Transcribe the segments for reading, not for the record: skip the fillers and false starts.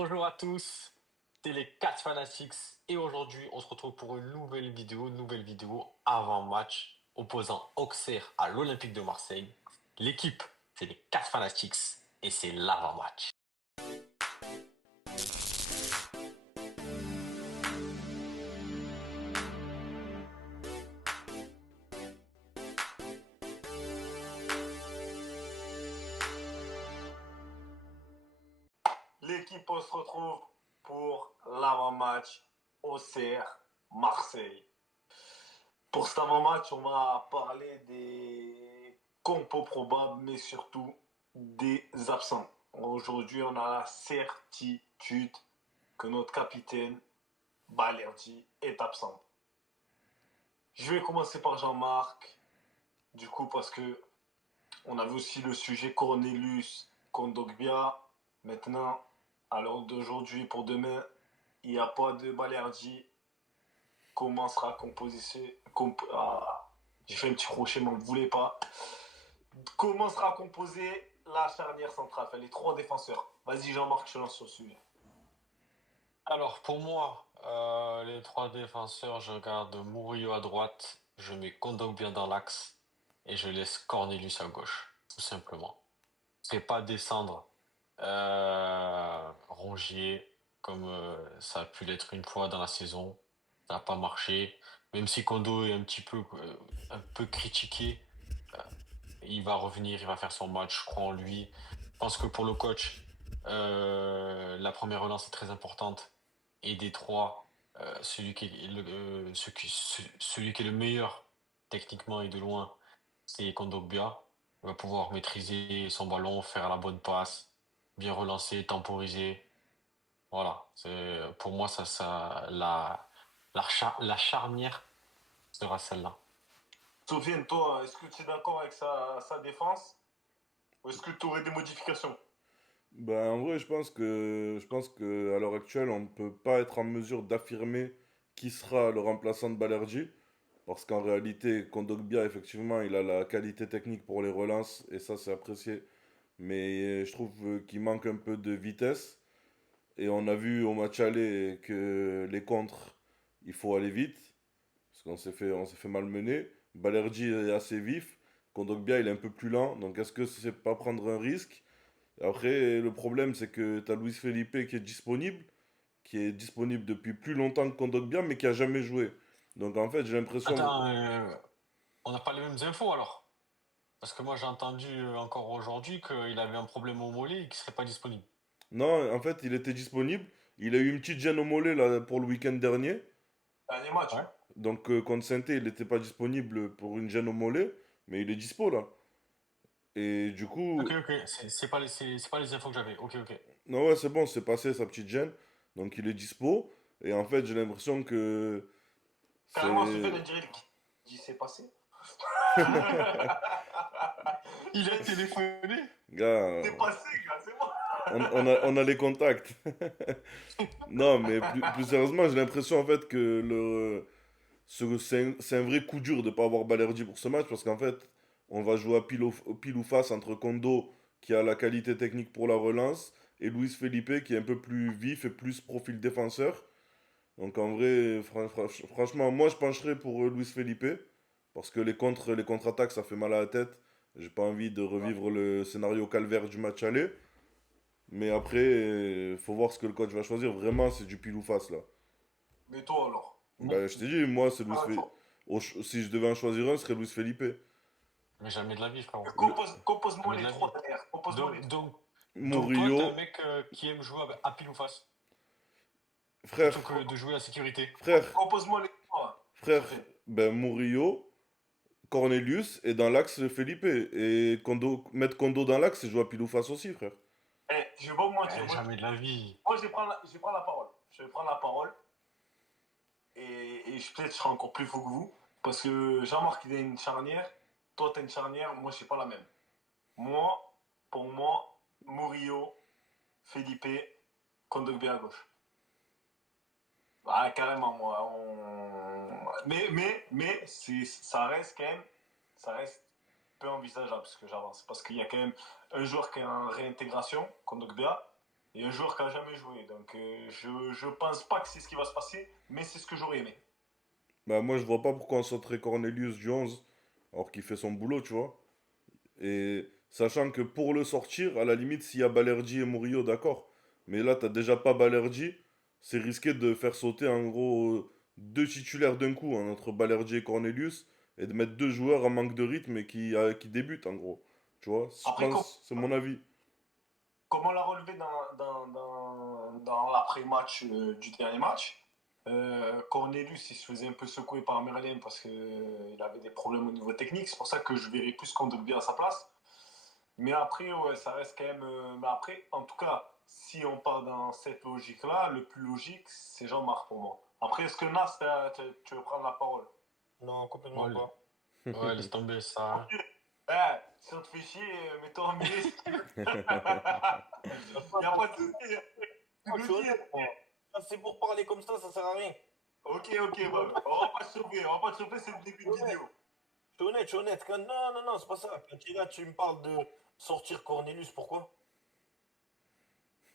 Bonjour à tous, c'est les 4 Fanatics et aujourd'hui on se retrouve pour une nouvelle vidéo avant-match opposant Auxerre à l'Olympique de Marseille. L'équipe, c'est les 4 Fanatics et c'est l'avant-match. L'équipe, on se retrouve pour l'avant-match Auxerre-Marseille. Pour cet avant-match, on va parler des compos probables, mais surtout des absents. Aujourd'hui, on a la certitude que notre capitaine, Balerdi, est absent. Je vais commencer par Jean-Marc, du coup, parce que on avait aussi le sujet Cornelius Kondogbia. Maintenant, à l'heure d'aujourd'hui, pour demain, il n'y a pas de Balerdi. Comment sera composé j'ai fait un petit crochet, mais on ne voulait pas. Comment sera composée la charnière centrale, enfin, les trois défenseurs? Vas-y, Jean-Marc, je te lance sur le sujet. Alors pour moi, les trois défenseurs, je garde Murillo à droite, je mets Kondogbia dans l'axe et je laisse Cornelius à gauche, tout simplement. Je ne fais pas descendre Rongier, comme ça a pu l'être une fois dans la saison. Ça n'a pas marché. Même si Kondo est un peu critiqué, euh, il va revenir, il va faire son match, je crois en lui. Je pense que pour le coach, la première relance est très importante. Et des trois, celui qui est le meilleur techniquement et de loin, c'est Kondogbia. Il va pouvoir maîtriser son ballon, faire la bonne passe, bien relancer, temporiser. Voilà. Pour moi, la charnière sera celle-là. Sofiane, toi, est-ce que tu es d'accord avec sa défense ou est-ce que tu aurais des modifications? Ben, en vrai, je pense que à l'heure actuelle, on ne peut pas être en mesure d'affirmer qui sera le remplaçant de Balerji, parce qu'en réalité, Kondogbia, effectivement, il a la qualité technique pour les relances, et ça, c'est apprécié. Mais je trouve qu'il manque un peu de vitesse, et on a vu au match aller que les contres, il faut aller vite, parce qu'on s'est fait malmener. Balerji est assez vif, Kondogbia, il est un peu plus lent, donc est-ce que c'est pas prendre un risque? Après, le problème, c'est que tu as Luis Felipe qui est disponible depuis plus longtemps que Kondogbia, mais qui a jamais joué. Donc en fait, j'ai l'impression. Attends, on n'a pas les mêmes infos alors? Parce que moi j'ai entendu encore aujourd'hui qu'il avait un problème au mollet et qu'il serait pas disponible. Non, en fait, il était disponible. Il a eu une petite gêne au mollet là, pour le week-end dernier. Dernier match. Ouais. Donc contre saint il n'était pas disponible pour une gêne au mollet, mais il est dispo là. Et du Ok, coup, ok. C'est pas les infos que j'avais. Ok, ok. non, ouais, c'est bon, c'est passé sa petite gêne. Donc il est dispo. Et en fait, j'ai l'impression que Carrément, Sofiane, c'est. on dirait qu'il dit c'est passé. Il a téléphoné? Gars, C'est passé, gars, c'est bon. on a les contacts. Non, mais plus sérieusement, j'ai l'impression en fait que c'est un vrai coup dur de ne pas avoir Balerdi pour ce match parce qu'en fait, on va jouer à pile ou face entre Kondo qui a la qualité technique pour la relance et Luis Felipe qui est un peu plus vif et plus profil défenseur. Donc en vrai, franchement, moi je pencherais pour Luis Felipe parce que les contre-attaques ça fait mal à la tête. J'ai pas envie de revivre le scénario calvaire du match aller. Mais après, faut voir ce que le coach va choisir. Vraiment, c'est du pile ou face là. Mais toi alors? Bon, Bah, je t'ai dit, moi, c'est Luis Ah, Felipe. Si je devais en choisir un, ce serait Luis Felipe. mais jamais de la vie, frérot. Le... Compose-moi Jamais de les la trois vie. derrière. Compose-moi les Donc, trois. donc, donc toi, t'es un Murillo. mec qui aime jouer à pile ou face plutôt Frère, que de jouer à sécurité. frère, Compose-moi les trois, frère, Sofiane. ben Murillo, Cornelius, et dans l'axe, Felipe. Et mettre Kondo dans l'axe, c'est jouer à pile ou face aussi, frère. Je vais pas vous mentir. Jamais de la vie. Moi, je vais prendre la parole. Je vais prendre la parole. Et peut-être je serai encore plus fou que vous. Parce que Jean-Marc, il a une charnière. Toi, tu as une charnière. Moi, je sais pas la même. Moi, pour moi, Murillo, Felipe, Kondogbia à gauche. Ah, carrément, moi. Mais ça reste quand même. Ça reste peu envisageable ce que j'avance. Parce qu'il y a quand même un joueur qui est en réintégration, Kondogbia. et un joueur qui n'a jamais joué. Donc je pense pas que c'est ce qui va se passer, mais c'est ce que j'aurais aimé. Bah, moi, je vois pas pourquoi on sortirait Cornelius du 11 alors qu'il fait son boulot, tu vois. Et sachant que pour le sortir, à la limite, s'il y a Balerdi et Murillo, d'accord. Mais là, t'as déjà pas Balerdi. C'est risqué de faire sauter en gros deux titulaires d'un coup, hein, entre Balerdi et Cornelius, et de mettre deux joueurs en manque de rythme et qui débutent en gros. Tu vois, je Après, pense, c'est mon avis. comme on l'a relevé dans l'après-match du dernier match, Cornelius il se faisait un peu secouer par Merlin parce qu'il avait des problèmes au niveau technique. C'est pour ça que je verrais plus Kondogbia à sa place. Mais après, ouais, ça reste quand même. Mais après, en tout cas, si on part dans cette logique-là, le plus logique, c'est Jean-Marc pour moi. Après, est-ce que Nas, tu veux prendre la parole? Non, complètement Ouais, pas. ouais, laisse tomber ça. Eh, si on te fait chier, mets-toi en milieu. Il n'y a pas de souci. Tu Ah, je nous suis dis. honnête, moi. Ah, c'est pour parler comme ça sert à rien. Ok, ok, bon, on va pas te chauffer, on va pas te chauffer, c'est le début de Ouais, vidéo. je suis honnête. Non, c'est pas ça. Quand tu es là, tu me parles de sortir Cornelius, pourquoi?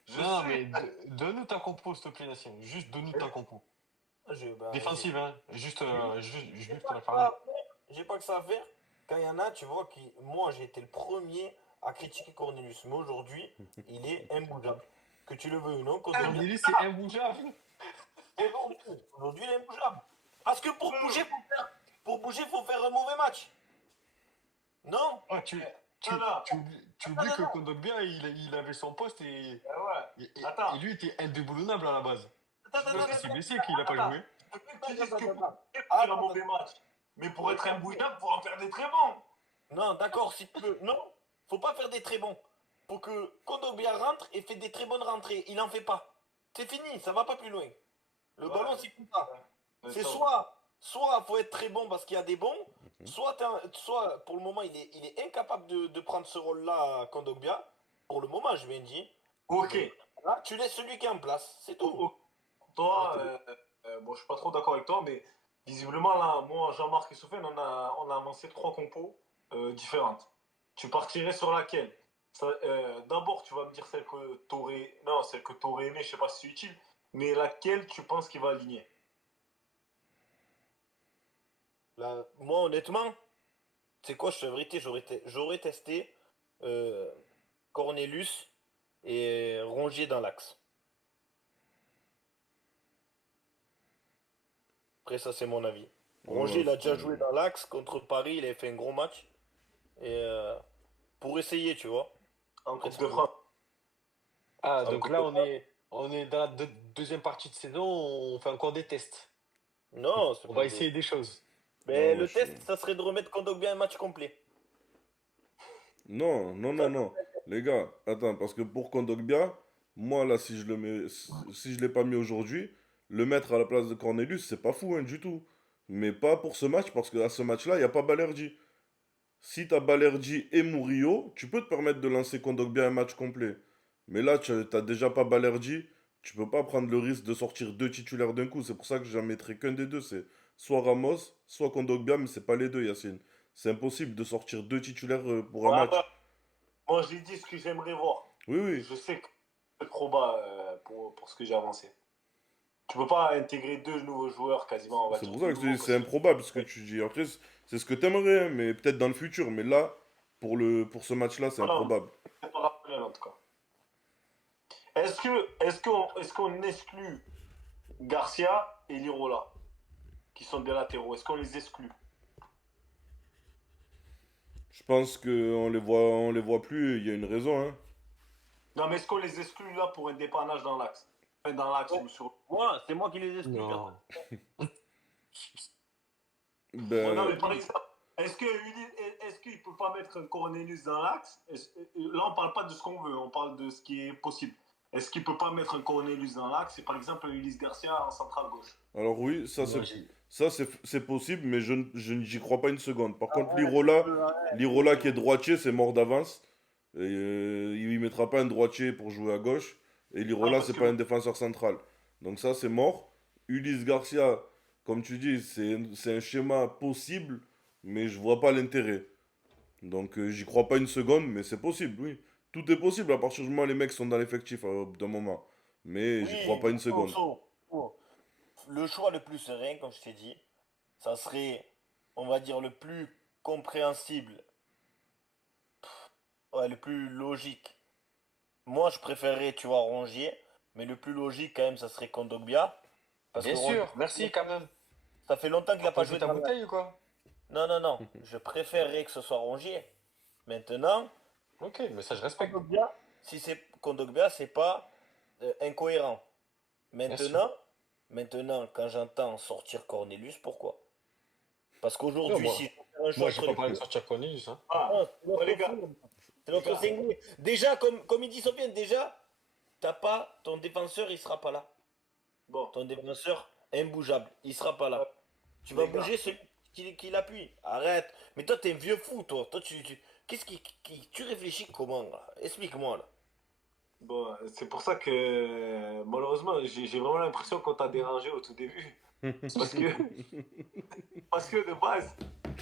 Je Non, sais. mais donne-nous ta compo, s'il te plaît, Nassim. Juste donne-nous ta compo. Bah, Défensive, hein. Juste, j'ai juste pas la que ça farine. à faire. J'ai pas que ça à faire. Quand il y en a, tu vois, moi, j'ai été le premier à critiquer Cornelius. Mais aujourd'hui, il est imbougeable. Que tu le veux ou non, Kondogbia. Cornelius, c'est imbougeable. Aujourd'hui, il est imbougeable. Parce que pour bouger, faut faire un mauvais match. Non? Oh, Non, non, tu Non, oublies non, que non. Kondogbia, il avait son poste ouais. et Attends, lui était indéboulonnable à la base. C'est Attends, parce attends, qu'il attends, s'est blessé qu'il n'a pas attends. joué. Je veux bien que tu attends, dises que attends, pour attends. faire un Attends, mauvais attends. match. Mais pour être imbouillable, pour en faire des très bons. Non, d'accord, si tu veux. Non, faut pas faire des très bons. Faut que Kondogbia rentre et fait des très bonnes rentrées. Il en fait pas. C'est fini, ça va pas plus loin. Le Ouais, ballon, c'est comme ça. ouais, C'est ça. soit faut être très bon parce qu'il y a des bons, soit pour le moment il est incapable de prendre ce rôle-là, Kondogbia. Pour le moment, je viens de dire. Ok. Mais là, tu laisses celui qui est en place, c'est Oh, tout. oh. Toi, bon, je suis pas trop d'accord avec toi, mais visiblement, là, moi, Jean-Marc et Soufiane, on a avancé trois compos différentes. Tu partirais sur laquelle? D'abord, tu vas me dire celle que t'aurais. Non, celle que t'aurais aimé, je sais pas si c'est utile, mais laquelle tu penses qu'il va aligner? Là, moi, honnêtement, c'est quoi, je te dis la vérité, j'aurais testé euh, Cornelius et Rongier dans l'axe. Après, ça, c'est mon avis. Rongier, Ouais, il a déjà joué dans l'axe contre Paris, il avait fait un gros match. Et pour essayer, tu vois. En Après, Coupe de France. Ah, En donc Coupe de là, France. on est dans la deuxième partie de saison, on fait encore des tests. Non, c'est On pas va des. essayer des choses. Mais non, moi, le test, ça serait de remettre Kondogbia un match complet. non, non, Ça, non, non. Les gars, attends, parce que pour Kondogbia, moi là, si je le mets, si je l'ai pas mis aujourd'hui, le mettre à la place de Cornelius, c'est pas fou, hein, du tout. Mais pas pour ce match, parce qu'à ce match-là, il n'y a pas Balerdi. Si t'as Balerdi et Murillo, tu peux te permettre de lancer Kondogbia un match complet. Mais là, tu t'as déjà pas Balerdi, tu peux pas prendre le risque de sortir deux titulaires d'un coup. C'est pour ça que j'en mettrai qu'un des deux. C'est soit Ramos, soit Kondogbia, mais c'est pas les deux, Yacine. C'est impossible de sortir deux titulaires pour un Ouais, ouais. match. Moi, j'ai dit ce que j'aimerais voir. Oui, oui. Je sais que c'est trop bas pour ce que j'ai avancé. Tu peux pas intégrer deux nouveaux joueurs, quasiment, on va C'est dire pour ça deux que je te nouveaux, dis, c'est parce que improbable ce que tu dis. Après, c'est ce que t'aimerais, hein, mais peut-être dans le futur. Mais là, pour ce match-là, c'est voilà, improbable. c'est pas rappelé en tout cas. Est-ce qu'on exclut Garcia et Lirola, qui sont des latéraux? Est-ce qu'on les exclut? Je pense qu'on les voit plus. Il y a une raison, hein. Non, mais est-ce qu'on les exclut là pour un dépannage dans l'axe? Enfin, dans l'axe Ouais. ou sur. C'est moi qui les explique. Non. Ouais, non, Ben, mais par exemple, est-ce qu'il peut pas mettre un Cornelius dans l'axe? Là, on parle pas de ce qu'on veut, on parle de ce qui est possible. Est-ce qu'il peut pas mettre un Cornelius dans l'axe et par exemple un Ulysse Garcia en centrale gauche? alors oui, Non, c'est possible, mais j'y crois pas une seconde. Par contre, Arrête un peu, arrête. Lirola qui est droitier, c'est mort d'avance. Et il mettra pas un droitier pour jouer à gauche. Et Non, Lirola, parce c'est que pas un défenseur central. Donc ça, c'est mort. Ulysse Garcia, comme tu dis, c'est un schéma possible, mais je vois pas l'intérêt. Donc j'y crois pas une seconde, mais c'est possible, oui. Tout est possible à partir du moment où les mecs sont dans l'effectif au bout d'un moment. Mais j'y crois Oui, pas mais une seconde. le choix le plus serein, comme je t'ai dit, ça serait, on va dire, le plus compréhensible, ouais, le plus logique. Moi, je préférerais, tu vois, Rongier, mais le plus logique, quand même, ça serait Kondogbia. Parce que Bien Rongier, sûr, merci quand même. ça fait longtemps qu'il T'as n'a pas posé joué ta dans la... bouteille ou quoi? Non, non, non. Je préférerais que ce soit Rongier. Maintenant, Ok, mais ça je respecte. Kondogbia, si c'est Kondogbia, c'est pas incohérent. Bien sûr. Maintenant, quand j'entends sortir Cornelius, pourquoi? Parce Non, qu'aujourd'hui, si moi, je dois faire un choix moi j'ai entre pas les parlé de deux, sortir Cornelius, hein. Ah, non, c'est oh, notre foot. C'est les notre gars, cinglé. Déjà, comme il dit Sofiane, déjà, t'as pas, ton défenseur, il sera pas là. bon, Ton défenseur, imbougeable, il sera pas euh, là. Tu vas les gars, bouger celui qui l'appuie. Arrête. Mais toi, t'es un vieux fou, toi. Toi, qu'est-ce tu réfléchis comment, là? Explique-moi, là. bon, c'est pour ça que malheureusement, j'ai vraiment l'impression qu'on t'a dérangé au tout début. Parce que, parce que de base,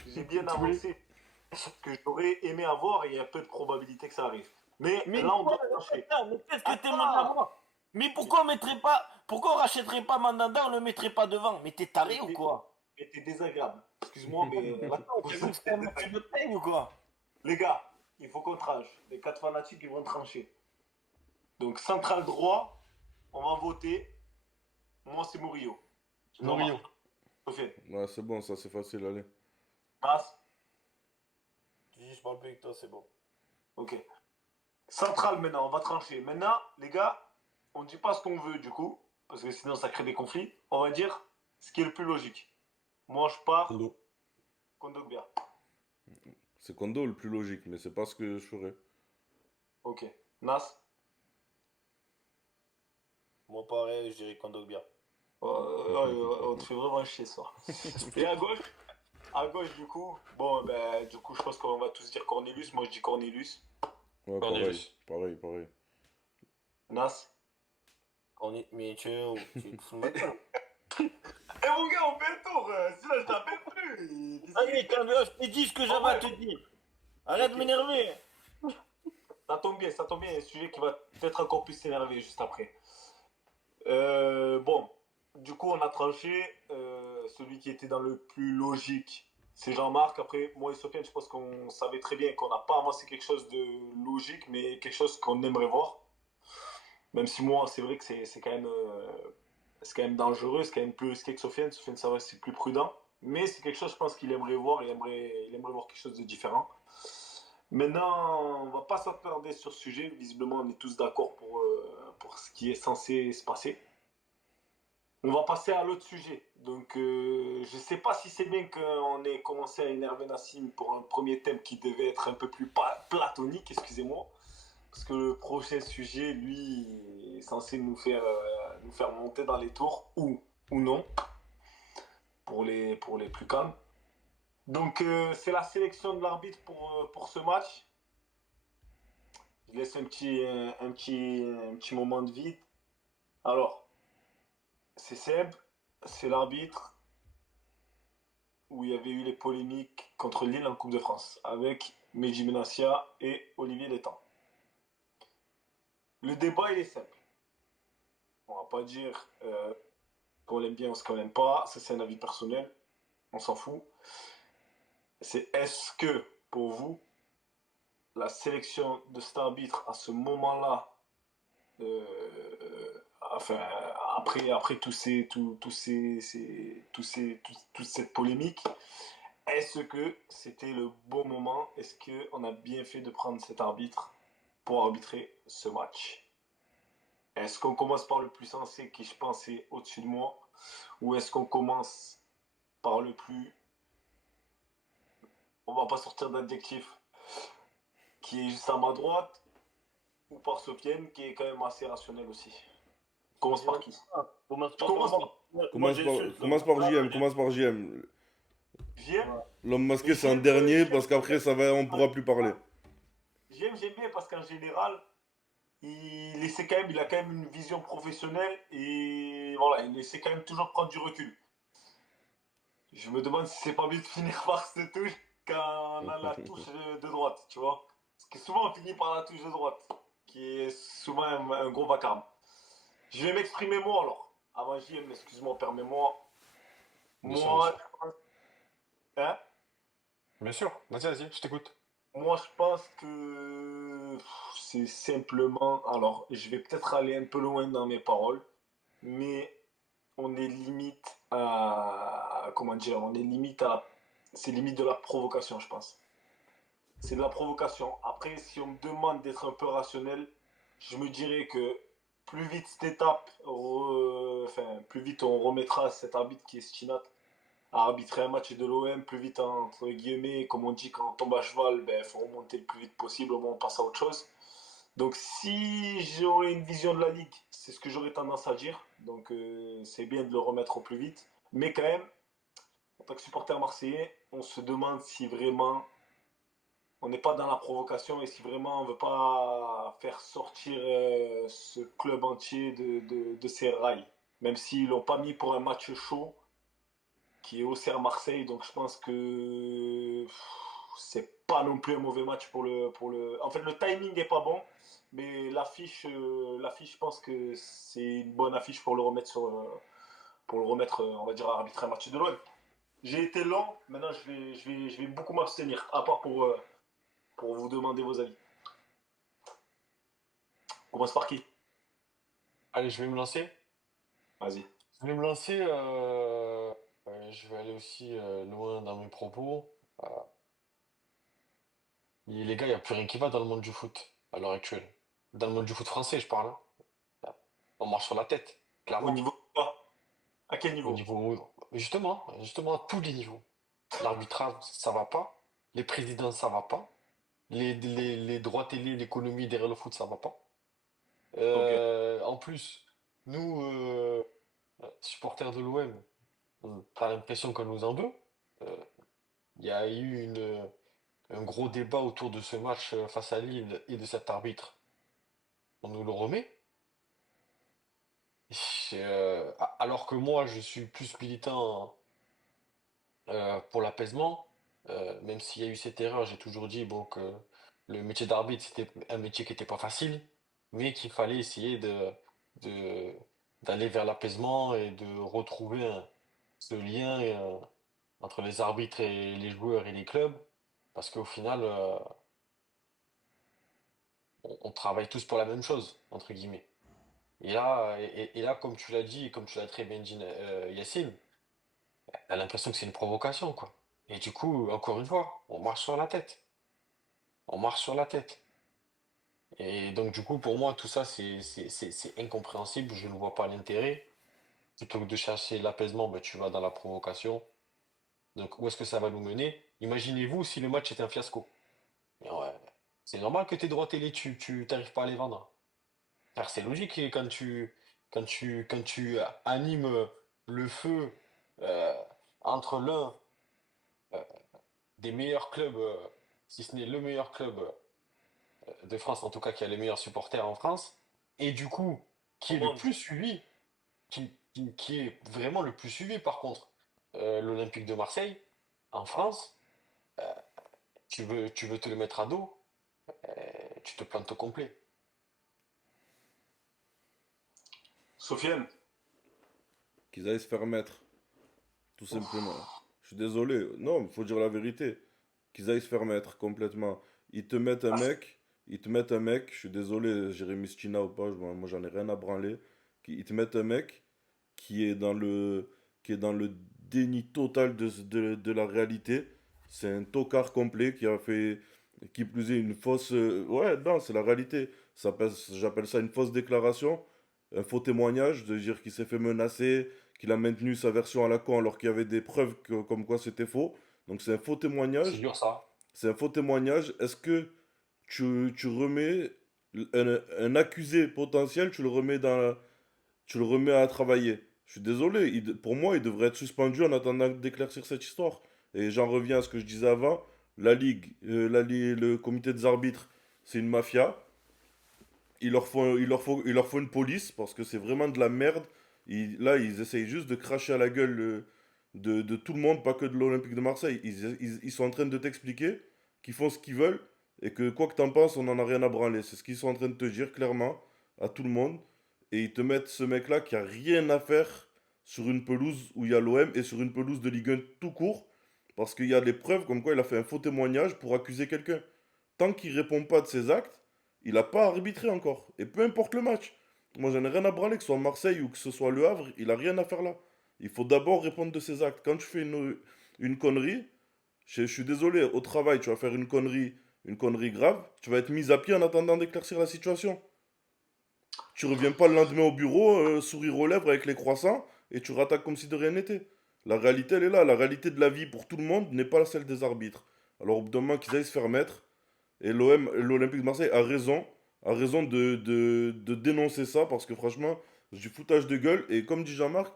j'ai bien Tu voulais? avancé ce que j'aurais aimé avoir et il y a peu de probabilité que ça arrive. Mais Mais là, on quoi, doit trancher. attends, mais qu'est-ce que t'aimerais Attends! avoir? Mais pourquoi on mettrait pas, pourquoi on rachèterait pas Mandanda, on le mettrait pas devant? Mais t'es taré ou quoi? Mais t'es désagréable. Excuse-moi, mais là, Oh, t'as vu que c'était un match de paye ou quoi? les gars, il faut qu'on tranche. Les quatre fanatiques, ils vont trancher. Donc, central droit, on va voter. Moi, c'est Murillo. Murillo. Jean-Marc. Sofiane. Ouais, c'est bon, ça c'est facile, allez. Mas. Je parle plus avec toi, c'est bon. Ok. Central maintenant, on va trancher. Maintenant, les gars, on ne dit pas ce qu'on veut du coup, parce que sinon ça crée des conflits. On va dire ce qui est le plus logique. Moi, je pars Kondo. Kondogbia. C'est Kondo le plus logique, mais c'est pas ce que je ferais. Ok. Nas. Moi, pareil, je dirais Kondogbia. On te fait vraiment chier ça. Et à gauche du coup, bon ben du coup je pense qu'on va tous dire Cornelius. Moi je dis Cornelius. Ouais, pareil, Cornelius. pareil, pareil. Nas. Mais tu es où? Tu te fous de ma gueule? Eh mon gars, on fait le tour. Sinon je t'appelle plus. Allez, je t'ai dit ce que j'avais à te dire. Arrête de Ok. m'énerver. Ça tombe bien, ça tombe bien. Il y a un sujet qui va peut-être encore plus s'énerver juste après. Bon, du coup, on a tranché. Celui qui était dans le plus logique, c'est Jean-Marc. Après, moi et Sofiane, je pense qu'on savait très bien qu'on n'a pas avancé quelque chose de logique, mais quelque chose qu'on aimerait voir. Même si moi, c'est vrai que c'est quand même dangereux, c'est quand même plus risqué que Sofiane. Sofiane, ça va, c'est plus prudent. Mais c'est quelque chose, je pense qu'il aimerait voir. Il aimerait voir quelque chose de différent. Maintenant, on va pas s'attarder sur ce sujet. Visiblement, on est tous d'accord pour ce qui est censé se passer. On va passer à l'autre sujet. Donc, je sais pas si c'est bien qu'on ait commencé à énerver Nassim pour un premier thème qui devait être un peu plus platonique, excusez-moi. Parce que le prochain sujet, lui, est censé nous faire monter dans les tours, ou non, pour les plus calmes. Donc, c'est la sélection de l'arbitre pour ce match. Je laisse un petit moment de vide. Alors, c'est Seb, c'est l'arbitre où il y avait eu les polémiques contre Lille en Coupe de France avec Mehdi Benassia et Olivier Létang. Le débat, il est simple. On va pas dire qu'on l'aime bien ou qu'on l'aime pas. Ça, c'est un avis personnel. On s'en fout. C'est est-ce que, pour vous, la sélection de cet arbitre à ce moment-là, enfin, après toute cette polémique, est-ce que c'était le bon moment? Est-ce qu'on a bien fait de prendre cet arbitre pour arbitrer ce match? Est-ce qu'on commence par le plus sensé qui, je pense, est au-dessus de moi? Ou est-ce qu'on commence par le plus... On va pas sortir d'adjectif qui est juste à ma droite, ou par Sofiane qui est quand même assez rationnel aussi. Commence par qui? Commence Je pas commence par par moi. Moi, j'insulte. Commence par JM, commence par JM. JM. L'homme masqué, Mais c'est un JM, dernier, parce qu'après, on pourra plus parler. JM, j'aime bien parce qu'en général, il a quand même une vision professionnelle et voilà, il essaie quand même toujours de prendre du recul. Je me demande si c'est pas mieux de finir par cette touche quand on a la touche de droite, tu vois. qui souvent finit par la touche de droite, qui est souvent un gros vacarme. Je vais m'exprimer moi alors. Avant JM, excuse-moi, permets-moi. Bien sûr, bien sûr. Moi, hein, Bien sûr. Vas-y, je t'écoute. moi, je pense que c'est simplement. Alors, je vais peut-être aller un peu loin dans mes paroles, mais on est limite à. Comment dire? On est limite à. C'est limite de la provocation, je pense. C'est de la provocation. Après, si on me demande d'être un peu rationnel, je me dirais que plus vite cette étape, enfin, plus vite on remettra cet arbitre qui est Stinat à arbitrer un match de l'OM, plus vite, entre guillemets, comme on dit, quand on tombe à cheval, il ben, faut remonter le plus vite possible, au moins on passe à autre chose. Donc si j'aurais une vision de la Ligue, c'est ce que j'aurais tendance à dire. Donc c'est bien de le remettre au plus vite. Mais quand même, en tant que supporter marseillais, on se demande si vraiment on n'est pas dans la provocation et si vraiment on ne veut pas faire sortir ce club entier de ses rails. Même s'ils l'ont pas mis pour un match chaud qui est Auxerre Marseille, donc je pense que c'est pas non plus un mauvais match En fait, le timing n'est pas bon, mais l'affiche, je pense que c'est une bonne affiche pour le remettre on va dire, à arbitrer un match de l'OM. J'ai été lent, maintenant je vais beaucoup m'abstenir, à part pour vous demander vos avis. On commence par qui? Allez, je vais me lancer. Vas-y. Je vais me lancer. Je vais aller aussi loin dans mes propos. Euh, les gars, il n'y a plus rien qui va dans le monde du foot à l'heure actuelle. Dans le monde du foot français, je parle, hein. On marche sur la tête, Au clairement. niveau quoi? À quel Au niveau? niveau, justement, à tous les niveaux. L'arbitrage, ça va pas. Les présidents, ça va pas. Les droits télé, l'économie derrière le foot, ça va pas. Ok. En plus, nous, supporters de l'OM, t'as l'impression qu'on nous en veut. Euh, Il y a eu un gros débat autour de ce match face à Lille et de cet arbitre. On nous le remet. Alors que moi, je suis plus militant pour l'apaisement. Même s'il y a eu cette erreur, j'ai toujours dit bon, que le métier d'arbitre, c'était un métier qui n'était pas facile, mais qu'il fallait essayer de- d'aller vers l'apaisement et de retrouver ce lien entre les arbitres et les joueurs et les clubs. Parce qu'au final, on travaille tous pour la même chose, entre guillemets. Et là, comme tu l'as dit, et comme tu l'as très bien dit, Yacine, t'as l'impression que c'est une provocation, quoi. Et du coup, encore une fois, on marche sur la tête. On marche sur la tête. Et donc, du coup, pour moi, tout ça, c'est incompréhensible. Je ne vois pas l'intérêt. Plutôt que de chercher l'apaisement, ben, tu vas dans la provocation. Donc, où est-ce que ça va nous mener? Imaginez-vous si le match était un fiasco. Mais ouais, c'est normal que tes droits télé, tu t'arrives pas à les vendre. Car c'est logique et quand tu animes le feu euh, entre l'un des meilleurs clubs, si ce n'est le meilleur club de France, en tout cas qui a les meilleurs supporters en France, et du coup, qui Au est le monde. plus suivi, qui est vraiment le plus suivi par contre, l'Olympique de Marseille, en France, tu veux te le mettre à dos, tu te plantes au complet. Sofiane. Qu'ils aillent se faire mettre, tout simplement. Je suis désolé. Non, il faut dire la vérité. Qu'ils aillent se faire mettre complètement. Ils te mettent un Ah, mec, ils te mettent un mec, je suis désolé, Jérémy Stina ou pas, moi j'en ai rien à branler. Ils te mettent un mec qui est dans le déni total de la réalité. C'est un tocard complet qui a fait, qui plus est une fausse. Ouais, non, c'est la réalité. J'appelle ça une fausse déclaration, un faux témoignage, de dire qu'il s'est fait menacer, qu'il a maintenu sa version à la con alors qu'il y avait des preuves comme quoi c'était faux. Donc c'est un faux C'est témoignage. dur ça. C'est un faux témoignage. Est-ce que tu remets un accusé potentiel, tu le remets à travailler? Je suis désolé, pour moi, il devrait être suspendu en attendant d'éclaircir cette histoire. Et j'en reviens à ce que je disais avant. Le comité des arbitres, c'est une mafia. Il leur faut une police parce que c'est vraiment de la merde. Là, ils essayent juste de cracher à la gueule de tout le monde, pas que de l'Olympique de Marseille. Ils sont en train de t'expliquer qu'ils font ce qu'ils veulent. et que quoi que t'en penses, on n'en a rien à branler. C'est ce qu'ils sont en train de te dire clairement à tout le monde. Et ils te mettent ce mec-là qui a rien à faire sur une pelouse où il y a l'OM et sur une pelouse de Ligue 1 tout court. Parce qu'il y a des preuves comme quoi il a fait un faux témoignage pour accuser quelqu'un. Tant qu'il répond pas de ses actes, il n'a pas arbitré encore. Et peu importe le match. Moi, j'en ai rien à branler, que ce soit Marseille ou que ce soit Le Havre, il a rien à faire là. Il faut d'abord répondre de ses actes. Quand tu fais une connerie, je suis désolé, au travail, tu vas faire une connerie grave, tu vas être mis à pied en attendant d'éclaircir la situation. Tu reviens pas le lendemain au bureau, sourire aux lèvres avec les croissants, et tu rattaques comme si de rien n'était. La réalité, elle est là. La réalité de la vie pour tout le monde n'est pas celle des arbitres. Alors, au bout d'un moment, qu'ils aillent se faire mettre. Et l'Olympique de Marseille a raison de dénoncer ça, parce que franchement, c'est du foutage de gueule. Et comme dit Jean-Marc,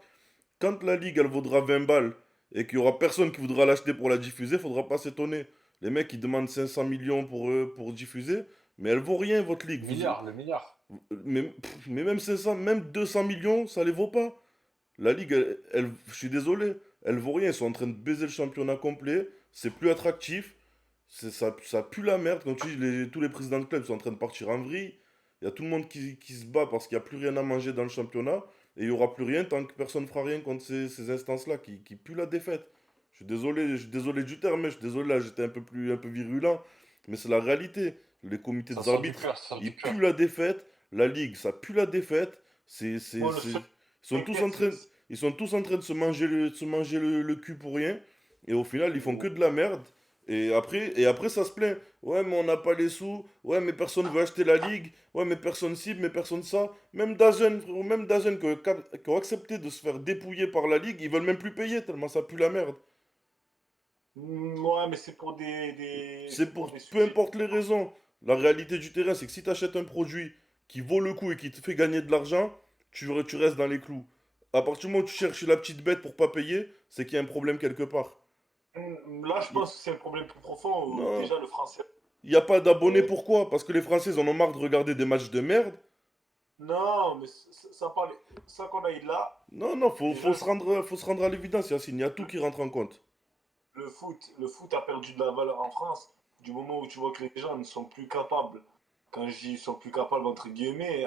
quand la Ligue, elle vaudra 20 balles, et qu'il y aura personne qui voudra l'acheter pour la diffuser, faudra pas s'étonner. Les mecs, ils demandent 500 millions pour diffuser, mais elle vaut rien, votre Ligue. Le milliard. Mais même 500, même 200 millions, ça les vaut pas. La Ligue, je suis désolé, elle vaut rien. Ils sont en train de baiser le championnat complet. C'est plus attractif. Ça pue la merde. Quand tu dis, tous les présidents de club sont en train de partir en vrille. Il y a tout le monde qui se bat parce qu'il n'y a plus rien à manger dans le championnat. Et il n'y aura plus rien tant que personne ne fera rien contre ces instances-là qui puent la défaite. Je suis désolé du terme, mais je suis désolé, là j'étais un peu virulent. Mais c'est la réalité. Les comités Ça des sent du arbitres, cœur, ça sent ils du cœur. puent la défaite. La Ligue, ça pue la défaite. Moi, le seul Ils sont qui tous en m'inquiète, train, ils sont tous en train de se manger le cul pour rien. Et au final, ils font que de la merde. Et après, ça se plaint. Ouais, mais on n'a pas les sous. Ouais, mais personne veut acheter la ligue. Ouais, mais personne cible, mais personne ça. Même Dazen qui ont accepté de se faire dépouiller par la ligue, ils veulent même plus payer tellement ça pue la merde. Ouais, mais c'est pour C'est c'est pour pour des peu sujets. importe les raisons. La réalité du terrain, c'est que si tu achètes un produit qui vaut le coup et qui te fait gagner de l'argent, tu restes dans les clous. À partir du moment où tu cherches la petite bête pour pas payer, c'est qu'il y a un problème quelque part. Là, je Il- pense que c'est un problème plus profond. Non, Déjà, le français. il n'y a pas d'abonnés. euh, Pourquoi? Parce que les Français ils en ont marre de regarder des matchs de merde. non, mais ça parle. Ça qu'on a eu là, Non, non, déjà, faut se rendre à l'évidence, Yacine. Il y a tout qui rentre en compte. le foot a perdu de la valeur en France du moment où tu vois que les gens ne sont plus capables. Quand je dis ils sont plus capables, entre guillemets,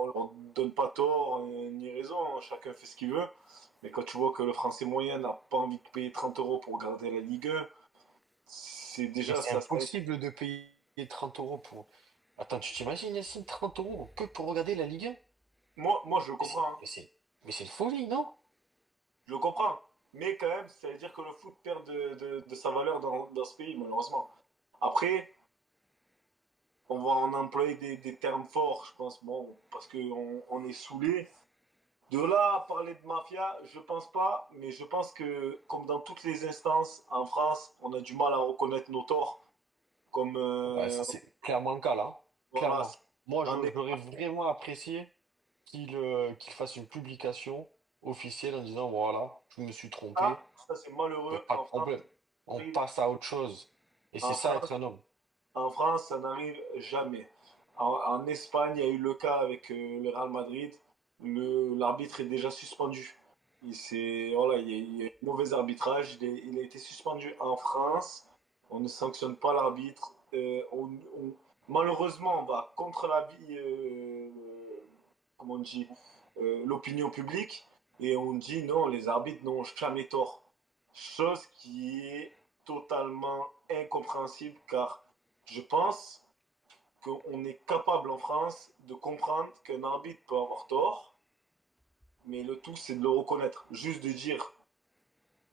on leur donne pas tort ni raison, chacun fait ce qu'il veut. Mais quand tu vois que le français moyen n'a pas envie de payer 30 euros pour regarder la Ligue 1, c'est Mais déjà c'est ça. impossible de payer 30 euros pour. Attends, tu t'imagines, Yacine, 30 euros que pour regarder la Ligue 1? Moi, je le Mais c'est comprends, hein. mais c'est- mais c'est une folie, non? Je le comprends. Mais quand même, ça veut dire que le foot perd de sa valeur dans ce pays, malheureusement. Après, on va en employer des termes forts, je pense, bon, parce qu'on est saoulé. De là à parler de mafia, je pense pas, mais je pense que, comme dans toutes les instances en France, on a du mal à reconnaître nos torts. Comme, Ouais, ça c'est clairement le cas là. voilà, Clairement. Moi, en j'aurais Espagne. vraiment apprécié qu'il fasse une publication officielle en disant voilà, je me suis trompé, Ça c'est il n'y a malheureux. pas de problème. On passe à autre chose. Et c'est En ça être France, un homme. en France, ça n'arrive jamais. En Espagne, il y a eu le cas avec le Real Madrid. L'arbitre est déjà suspendu. Voilà, il y a eu mauvais arbitrage. Il a été suspendu en France. On ne sanctionne pas l'arbitre. Malheureusement, on va contre l'avis, comment on dit, l'opinion publique. Et on dit non, les arbitres n'ont jamais tort. Chose qui est totalement incompréhensible car je pense qu'on est capable en France de comprendre qu'un arbitre peut avoir tort, mais le tout c'est de le reconnaître. Juste de dire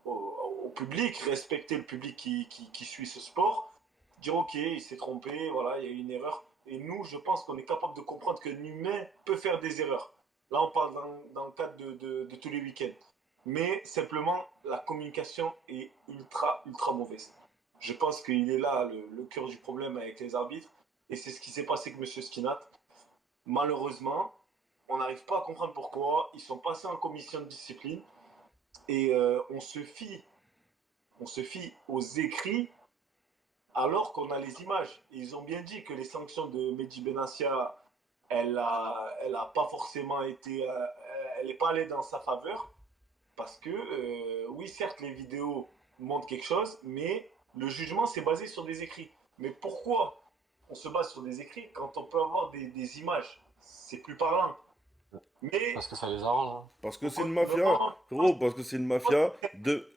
au public, respecter le public qui suit ce sport, dire ok, il s'est trompé, voilà, il y a eu une erreur. Et nous, je pense qu'on est capable de comprendre qu'un humain peut faire des erreurs. Là, on parle dans le cadre de tous les week-ends. Mais simplement, la communication est ultra, ultra mauvaise. Je pense qu'il est là le cœur du problème avec les arbitres. Et c'est ce qui s'est passé avec M. Skinat. Malheureusement, on n'arrive pas à comprendre pourquoi. Ils sont passés en commission de discipline. Et on se fie aux écrits alors qu'on a les images. Et ils ont bien dit que les sanctions de Mehdi Benassia, elle a pas forcément été, elle n'est pas allée dans sa faveur parce que oui, certes, les vidéos montrent quelque chose, mais le jugement s'est basé sur des écrits. Mais pourquoi? on se base sur des écrits. Quand on peut avoir des images, c'est plus parlant. Mais Parce que ça les arrange, hein. Parce que c'est au une bout d'un mafia. moment, Frérot, parce que c'est une mafia.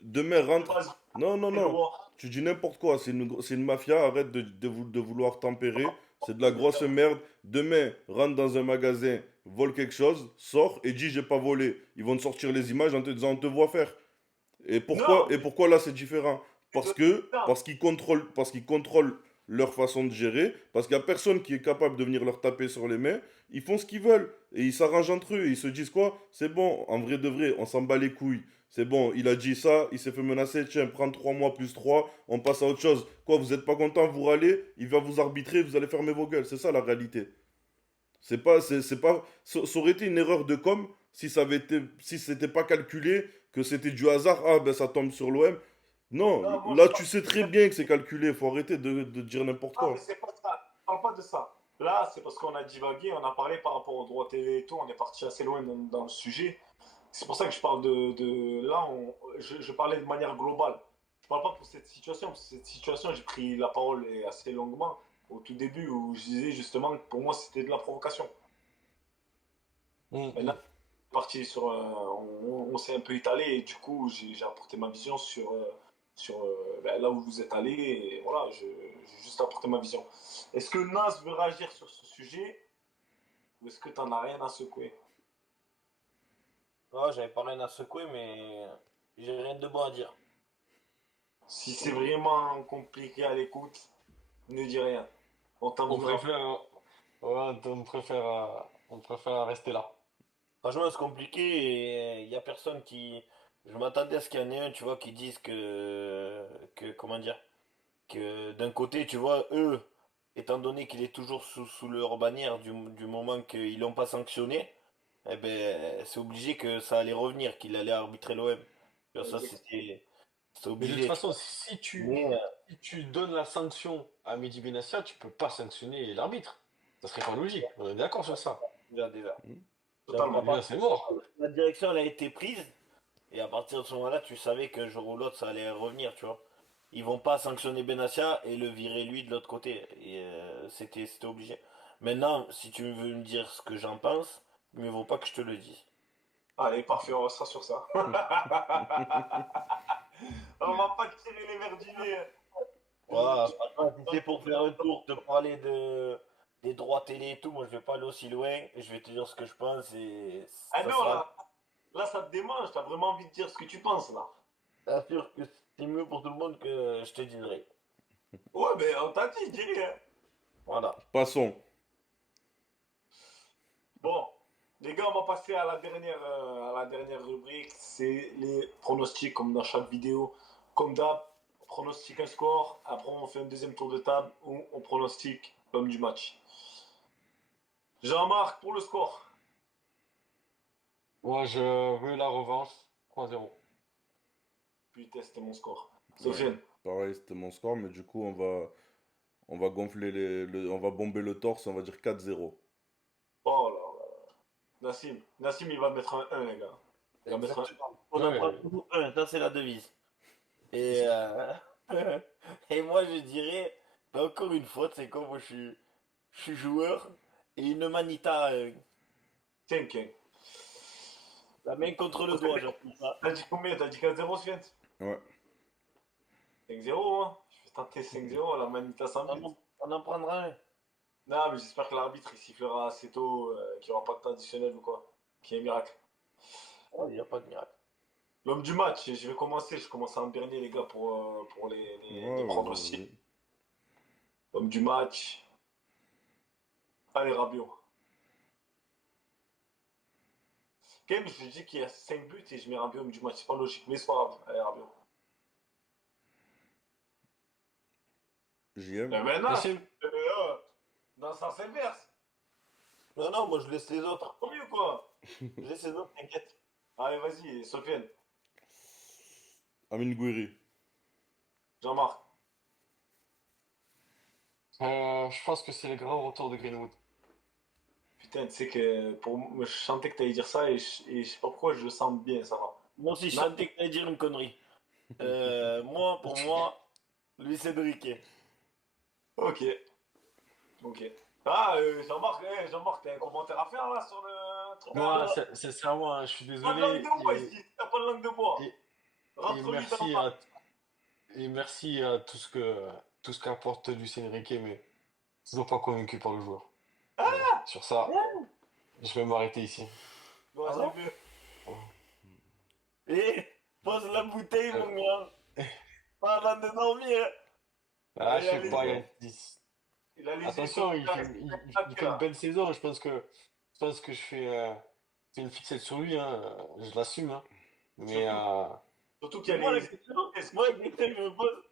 Demain je rentre. base Non, non, sur le non. roi. Tu dis n'importe quoi. C'est une mafia. Arrête de vouloir tempérer. C'est de la grosse merde. Demain, rentre dans un magasin, vole quelque chose, sort et dit j'ai pas volé. Ils vont te sortir les images en te disant on te voit faire. Non, Et pourquoi là c'est différent? non. Parce qu'ils contrôlent leur façon de gérer, parce qu'il n'y a personne qui est capable de venir leur taper sur les mains, ils font ce qu'ils veulent, et ils s'arrangent entre eux, et ils se disent quoi? C'est bon, en vrai de vrai, on s'en bat les couilles. C'est bon, il a dit ça, il s'est fait menacer, tiens, prends 3 mois plus 3, on passe à autre chose. Quoi, vous êtes pas content, vous râlez, il va vous arbitrer, vous allez fermer vos gueules, c'est ça la réalité. C'est pas, ça aurait été une erreur de com si ça avait été, si c'était pas calculé, que c'était du hasard, ah ben ça tombe sur l'OM. Non, Non, moi, là tu sais très bien que c'est calculé, faut arrêter de dire n'importe ah, mais quoi. c'est pas ça. Je parle pas de ça. Là, c'est parce qu'on a divagué, on a parlé par rapport aux droits télé et tout, on est parti assez loin dans le sujet. C'est pour ça que je parle là, je parlais de manière globale. Je parle pas pour cette situation, parce que cette situation, j'ai pris la parole assez longuement au tout début où je disais justement que pour moi c'était de la provocation. Maintenant, Mhm. on est parti sur, on s'est un peu étalé et du coup j'ai apporté ma vision sur là où vous êtes allé et voilà, j'ai juste apporté ma vision. Est-ce que Nas veut réagir sur ce sujet ou est-ce que t'en as rien à secouer? Ah, j'avais pas rien à secouer, mais j'ai rien de bon à dire. Si c'est vraiment compliqué à l'écoute, ne dis rien. On On t'avoudra. préfère, ouais, on préfère rester là. Franchement, c'est compliqué et il y a personne qui. Je m'attendais à ce qu'il y en ait un, tu vois, qui dise comment dire, que d'un côté, tu vois, eux, étant donné qu'il est toujours sous leur bannière du moment qu'ils l'ont pas sanctionné, eh ben, c'est obligé que ça allait revenir, qu'il allait arbitrer l'OM. Tu vois, ça, c'était Mais de toute obligé, tu façon, vois. Mais, si tu donnes la sanction à Mehdi Benassia, tu peux pas sanctionner l'arbitre. Ça serait pas logique. On est d'accord sur ça. déjà. Donc, Totalement. Déjà, c'est mort. la direction, elle a été prise. Et à partir de ce moment-là, tu savais qu'un jour ou l'autre, ça allait revenir, tu vois. Ils vont pas sanctionner Benassia et le virer lui de l'autre côté. Et c'était obligé. Maintenant, si tu veux me dire ce que j'en pense, il ne vaut pas que je te le dise. Allez, parfait, on restera sur ça. On va pas tirer les verres du nez. Voilà, franchement, si c'est pour faire un tour, te parler des droits télé et tout, moi je vais pas aller aussi loin. Je vais te dire ce que je pense et Ah ça non, sera. là, ça te démange. T'as vraiment envie de dire ce que tu penses, là. T'assure que c'est mieux pour tout le monde que je te dirai. Ouais, mais on t'a dit, dis rien. Voilà. Passons. Bon, les gars, on va passer à la dernière rubrique. C'est les pronostics, comme dans chaque vidéo. Comme d'hab, on pronostique un score. Après, on fait un deuxième tour de table où on pronostique l'homme du match. Jean-Marc, pour le score. Moi, je veux la revanche. 3-0. Putain, c'était mon score. Ouais. Sofiane. Pareil, c'était mon score, mais du coup, on va gonfler on va bomber le torse, on va dire 4-0. Oh là là. Nassim, il va mettre un 1, les gars. Il va mettre un. Exactement. On en prend Ouais. toujours un, ça c'est la devise. Et, et moi je dirais, bah, encore une fois, c'est quoi, je suis joueur et une manita, Tiens, tiens. la main contre le doigt, j'appelle ça. T'as dit combien? T'as dit 4-0, Sofiane? Ouais. 5-0, hein. Je vais tenter 5-0 à la Manita sans but. On en prendra un. Non, mais j'espère que l'arbitre il sifflera assez tôt, qu'il n'y aura pas de temps additionnel ou quoi. Qu'il y ait un miracle. Il n'y a pas de miracle. L'homme du match, je vais commencer. Je commence en dernier, les gars, pour les Ouais, pronostics. vas-y. L'homme du match. Allez, Rabiot. Quand même, je dis qu'il y a 5 buts et je mets Rabiot homme du match. C'est pas logique, mais c'est pas grave. Allez, Rabiot. JM. Mais maintenant, Nassim, dans le sens inverse. Non, non, moi je laisse les autres. Tant mieux, quoi. Je laisse les autres, t'inquiète. Allez, vas-y, Sofiane. Amine Gouiri. Jean-Marc. je pense que c'est le grand retour de Greenwood. Putain, tu sais que pour moi, je sentais que t'allais dire ça et je sais pas pourquoi je le sens bien, ça va. Moi aussi, je Non. sentais que t'allais dire une connerie. Pour moi, Luis Enrique. Ok. Ok. Ah, Jean-Marc, t'as un commentaire à faire là sur le truc Moi, là? c'est ça, moi, je suis Pas de langue désolé de bois ici, t'as pas de langue de bois. et, et Rentre-lui dans merci la. à tout ce qu'apporte Luis Enrique, mais toujours pas convaincu par le joueur. Voilà. Sur ça, je vais m'arrêter ici. Bon, Ah j'ai non? vu. Eh, pose la bouteille, Euh, mon gars. Pas avant de dormir. Ah, je Il a sais les pas, yeux, D'accord. il a les yeux attention, il claqués, fait une là. belle saison. Je pense que fais une fixette sur lui, hein. Je l'assume, hein. Mais Surtout, surtout qu'il y Mais a moi, la les. question, moi, la question que je me pose,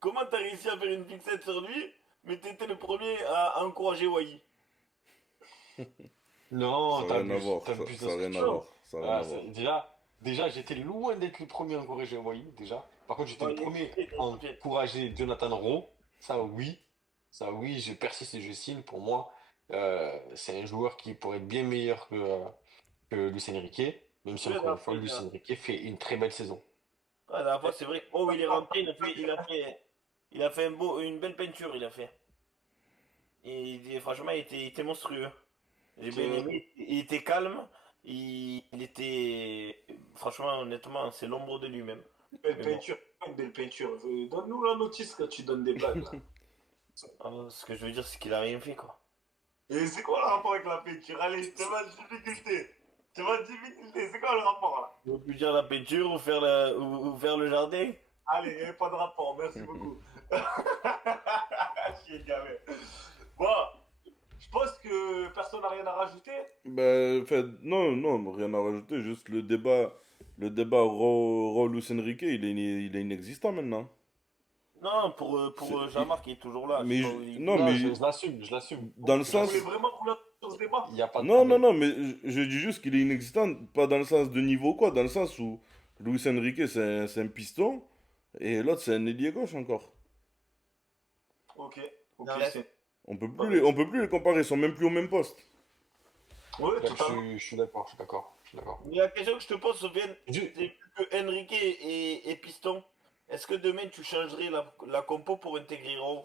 comment t'as réussi à faire une fixette sur lui, mais t'étais le premier à encourager Wai? Ça non, n'a rien à voir. t'abuses dans Ça ce n'a que rien tu à dis. voir. Ça n'a rien à voir. Déjà, j'étais loin d'être le premier à encourager Wai, déjà. Par contre, j'étais Bon, le il est premier coupé, à t'es coupé. encourager Jonathan Rowe. Ça, oui. Ça, oui, je persiste et je signe. Pour moi, c'est un joueur qui pourrait être bien meilleur que Luis Enrique. Même si, Oui, encore une la fois, fois, Luis Enrique fait une très belle saison. la dernière fois, c'est vrai que, oh, il est rentré, il a fait une belle peinture, il a fait. Et franchement, il était monstrueux. J'ai bien Que- aimé, il était calme, il était, franchement, honnêtement, c'est l'ombre de lui-même. Belle Mais bon, peinture, une belle peinture. Donne-nous la notice quand tu donnes des blagues là. ce que je veux dire, c'est qu'il a rien fait, quoi. Et c'est quoi le rapport avec la peinture? Allez, je te mets en difficulté. Je te mets en difficulté, c'est quoi le rapport là? Tu veux plus dire la peinture ou faire le jardin? Allez, il n'y avait pas de rapport, merci beaucoup. Chier de gamin. Bon, je pense que personne n'a rien à rajouter. Ben, en fait, non, rien à rajouter. Juste le débat Luis Enrique, il est inexistant maintenant. Non, C'est- pour il- Jean-Marc, il est toujours là. Je sais mais pas où il non, est. Non, mais je l'assume, dans le je Vous voulez sens. l'assume. vraiment qu'on sur ce débat? Il n'y a pas de Non, non, problème. non, mais je dis juste qu'il est inexistant, pas dans le sens de niveau quoi, dans le sens où Luis Enrique c'est un piston et l'autre c'est un ailier gauche encore. Ok, ok, Non, reste. c'est. On peut plus les comparer, ils sont même plus au même poste. Oui, Ouais, totalement. je suis d'accord, je suis d'accord, je suis d'accord. Mais la question que je te pose, Sofiane, Je- c'est que Enrique et Piston, est-ce que demain tu changerais la compo pour intégrer Raw?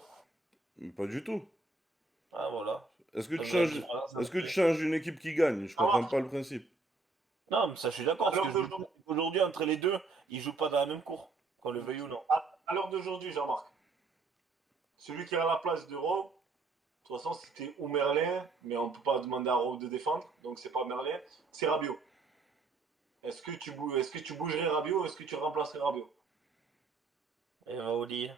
Mais pas du tout. Ah, voilà. Est-ce que tu Donc la changes, différence, ça est-ce que tu fait. changes une équipe qui gagne? Je Ça comprends marche. pas le principe. Non, mais ça, je suis d'accord. À Ce que l'heure je veux dire, d'aujourd'hui, c'est qu'aujourd'hui, entre les deux, ils jouent pas dans la même cour, qu'on le veuille ou non. à l'heure d'aujourd'hui, Jean-Marc, celui qui est à la place de Rowe, de toute façon, c'était ou Merlin, mais on ne peut pas demander à Rowe de défendre, donc c'est pas Merlin, c'est Rabiot. Est-ce que tu bougerais Rabiot ou est-ce que tu remplacerais Rabiot? Et on va vous dire.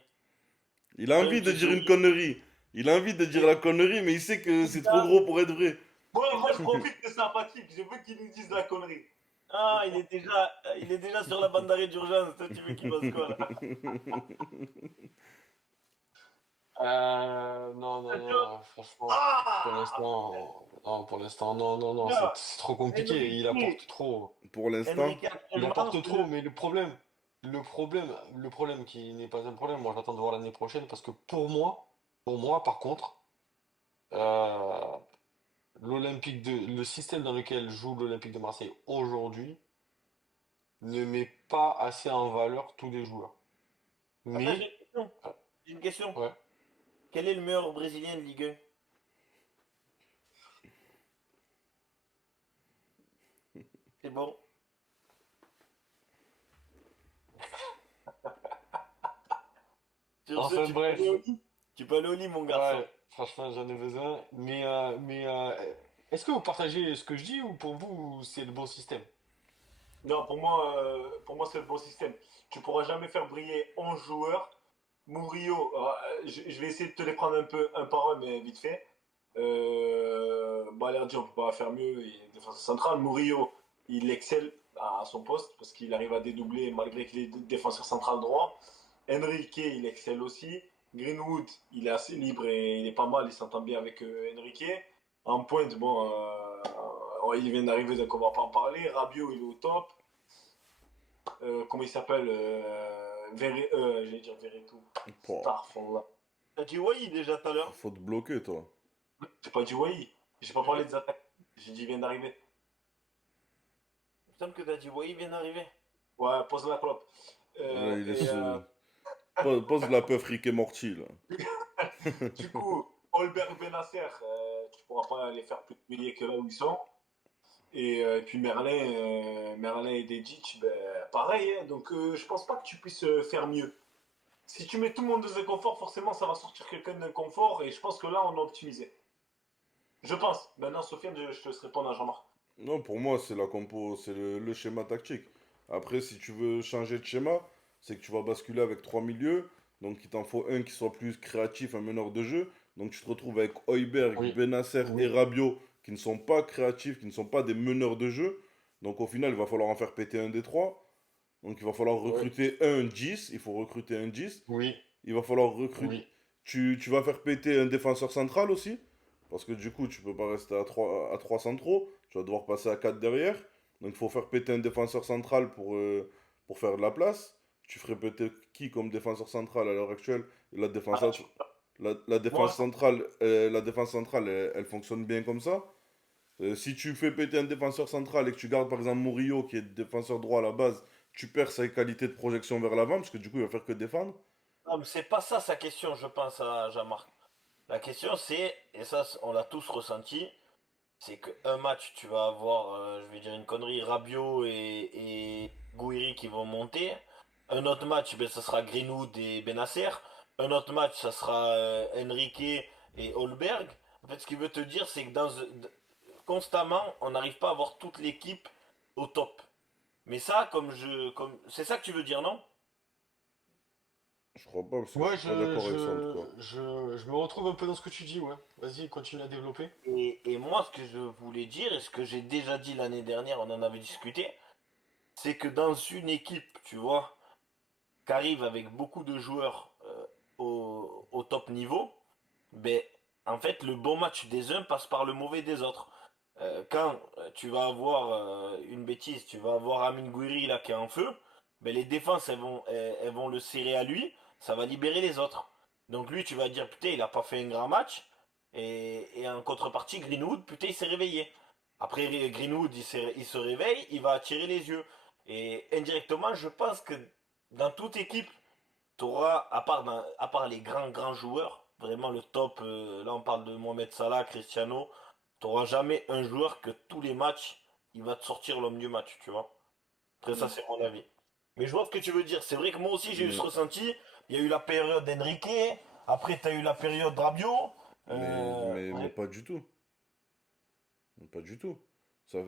Il a Moi, une envie de dire question. une connerie. Il a envie de dire la connerie, mais il sait que c'est trop gros pour être vrai. Moi, je profite de sympathique, je veux qu'il nous dise la connerie. Ah, il est déjà sur la bande d'arrêt d'urgence. Toi, tu veux qu'il fasse quoi, là? non, franchement, Ah pour l'instant, non, Là, c'est trop compliqué, il Enrique, apporte trop. Pour l'instant, Enrique Il actuellement, apporte trop, mais le problème qui n'est pas un problème, moi j'attends de voir l'année prochaine, parce que pour moi, par contre, euh, le système dans lequel joue l'Olympique de Marseille aujourd'hui ne met pas assez en valeur tous les joueurs. attends, Mais, j'ai une question. euh, J'ai une question. ouais, Quel est le meilleur Brésilien de Ligue 1? C'est bon. Sur ce, enfin bref, tu peux aller au lit, mon garçon. ouais, franchement j'en ai besoin, est-ce que vous partagez ce que je dis ou pour vous c'est le bon système? Non, pour moi c'est le bon système. Tu pourras jamais faire briller 11 joueurs. Murillo, je vais essayer de te les prendre un peu un par un, mais vite fait. Balerdi, on peut pas faire mieux. Il est défenseur central. Murillo, il excelle à son poste parce qu'il arrive à dédoubler malgré qu'il est défenseur central droit. Enrique, il excelle aussi. Greenwood, il est assez libre et il est pas mal. Il s'entend bien avec Enrique. En pointe, bon, il vient d'arriver, donc on va pas en parler. Rabiot, il est au top. Comment il s'appelle j'allais dire Verretou. pouah, Starfall. T'as dit oui déjà tout à l'heure. faut te bloquer, toi. J'ai pas dit oui. J'ai pas parlé des attaques. J'ai dit il vient d'arriver. Il me semble que t'as dit oui, il vient d'arriver. Ouais, pose la clope. Ouais, il est Et sous. Pose la peuf Rick et Morty, là. du coup, Holberg Benasser, tu pourras pas les faire plus humilier que là où ils sont. Et puis Merlin et Dedic, ben, pareil. Hein. Donc je pense pas que tu puisses faire mieux. Si tu mets tout le monde dans un confort, forcément ça va sortir quelqu'un d'un confort. Et je pense que là on a optimisé. Je pense. Maintenant, Sofiane, je te laisse répondre à Jean-Marc. Non, pour moi, c'est la compo, c'est le schéma tactique. Après, si tu veux changer de schéma, c'est que tu vas basculer avec trois milieux. Donc, il t'en faut un qui soit plus créatif, un meneur de jeu. Donc, tu te retrouves avec Højbjerg, Oui, Benasser et oui, Rabiot qui ne sont pas créatifs, qui ne sont pas des meneurs de jeu. Donc, au final, il va falloir en faire péter un des trois. Donc, il va falloir oui, recruter un 10. Il faut recruter un 10. oui, Il va falloir recruter. oui. Tu vas faire péter un défenseur central aussi. Parce que du coup, tu peux pas rester à 3 centraux. Tu vas devoir passer à 4 derrière. Donc il faut faire péter un défenseur central pour faire de la place. Tu ferais péter qui comme défenseur central à l'heure actuelle? La défense, Ah, la moi, défense centrale elle fonctionne bien comme ça. Si tu fais péter un défenseur central et que tu gardes par exemple Murillo qui est défenseur droit à la base, tu perds sa qualité de projection vers l'avant parce que du coup il va faire que défendre. Non, mais c'est pas ça sa question, je pense, à Jean-Marc. La question, c'est, et ça, on l'a tous ressenti, c'est qu'un match, tu vas avoir, je vais dire une connerie, Rabiot et Gouiri qui vont monter. Un autre match, ben, ça sera Greenwood et Benasser. Un autre match, ça sera Enrique et Holberg. En fait, ce qu'il veut te dire, c'est que constamment, on n'arrive pas à avoir toute l'équipe au top. Mais ça, c'est ça que tu veux dire, non? Je crois pas parce que je Ouais, suis pas d'accord avec ça en tout cas. je me retrouve un peu dans ce que tu dis, ouais. Vas-y, continue à développer. Et moi, ce que je voulais dire, et ce que j'ai déjà dit l'année dernière, on en avait discuté, c'est que dans une équipe, tu vois, qui arrive avec beaucoup de joueurs au top niveau, ben, en fait, le bon match des uns passe par le mauvais des autres. Quand tu vas avoir une bêtise, tu vas avoir Amin Gouiri là qui est en feu, ben, les défenses elles vont le serrer à lui, ça va libérer les autres. Donc lui, tu vas dire, putain, il a pas fait un grand match, et en contrepartie, Greenwood, putain, il s'est réveillé. Après, Greenwood, il se réveille, il va attirer les yeux. Et indirectement, je pense que dans toute équipe, tu auras, à part les grands joueurs, vraiment le top, là on parle de Mohamed Salah, Cristiano, tu n'auras jamais un joueur que tous les matchs, il va te sortir l'homme du match, tu vois. Après ça, mm. c'est mon avis. Mais je vois ce que tu veux dire. C'est vrai que moi aussi, j'ai eu ce Mais, ressenti. Il y a eu la période Enrique, après tu as eu la période Rabiot. mais Bref. pas du tout. Pas du tout. Ça